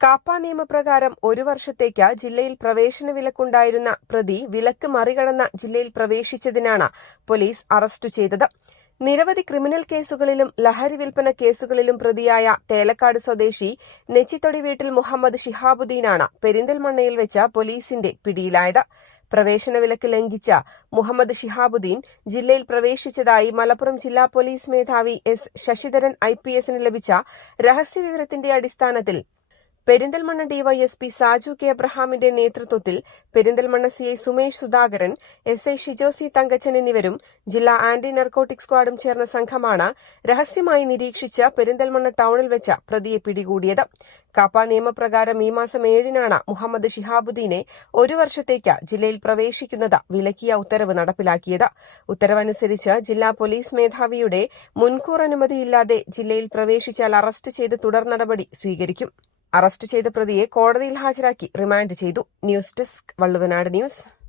കാപ്പ നിയമപ്രകാരം ഒരു വർഷത്തേക്ക് ജില്ലയിൽ പ്രവേശന വിലക്കുണ്ടായിരുന്ന പ്രതി വിലക്ക് മറികടന്ന ജില്ലയിൽ പ്രവേശിച്ചതിനാണ് പോലീസ് അറസ്റ്റ് ചെയ്തത്. നിരവധി ക്രിമിനൽ കേസുകളിലും ലഹരി വിൽപ്പന കേസുകളിലും പ്രതിയായ തേലക്കാട് സ്വദേശി നെച്ചിത്തൊടി വീട്ടിൽ മുഹമ്മദ് ഷിഹാബുദ്ദീനാണ് പെരിന്തൽമണ്ണയിൽ വെച്ച് പോലീസിന്റെ പിടിയിലായത്. പ്രവേശന വിലക്ക് ലംഘിച്ച മുഹമ്മദ് ഷിഹാബുദ്ദീൻ ജില്ലയിൽ പ്രവേശിച്ചതായി മലപ്പുറം ജില്ലാ പോലീസ് മേധാവി എസ് ശശിധരൻ ഐ ലഭിച്ച രഹസ്യവിവരത്തിന്റെ അടിസ്ഥാനത്തിൽ പെരിന്തൽമണ്ണ ഡിവൈഎസ്പി സാജു കെ അബ്രഹാമിന്റെ നേതൃത്വത്തിൽ Perinthalmanna CI Sumesh Sudhakaran S I ഷിജോസി Thankachan എന്നിവരും ജില്ലാ ആന്റി നർക്കോട്ടിക് സ്ക്വാഡും ചേർന്ന സംഘമാണ് രഹസ്യമായി നിരീക്ഷിച്ച പെരിന്തൽമണ്ണ ടൌണിൽ വെച്ച പ്രതിയെ പിടികൂടിയത്. കാപ്പ നിയമപ്രകാരം ഈ മാസം ഏഴിനാണ് മുഹമ്മദ് ഷിഹാബുദ്ദീനെ ഒരു വർഷത്തേക്ക് ജില്ലയിൽ പ്രവേശിക്കുന്നത് വിലക്കിയ ഉത്തരവ് നടപ്പിലാക്കിയത്. ഉത്തരവനുസരിച്ച് ജില്ലാ പോലീസ് മേധാവിയുടെ മുൻകൂർ അനുമതിയില്ലാതെ ജില്ലയിൽ പ്രവേശിച്ചാൽ അറസ്റ്റ് ചെയ്ത് തുടർ നടപടി സ്വീകരിക്കും. അറസ്റ്റ് ചെയ്ത പ്രതിയെ കോടതിയിൽ ഹാജരാക്കി. റിമാൻഡ് ചെയ്തു. News desk Valluvanad news.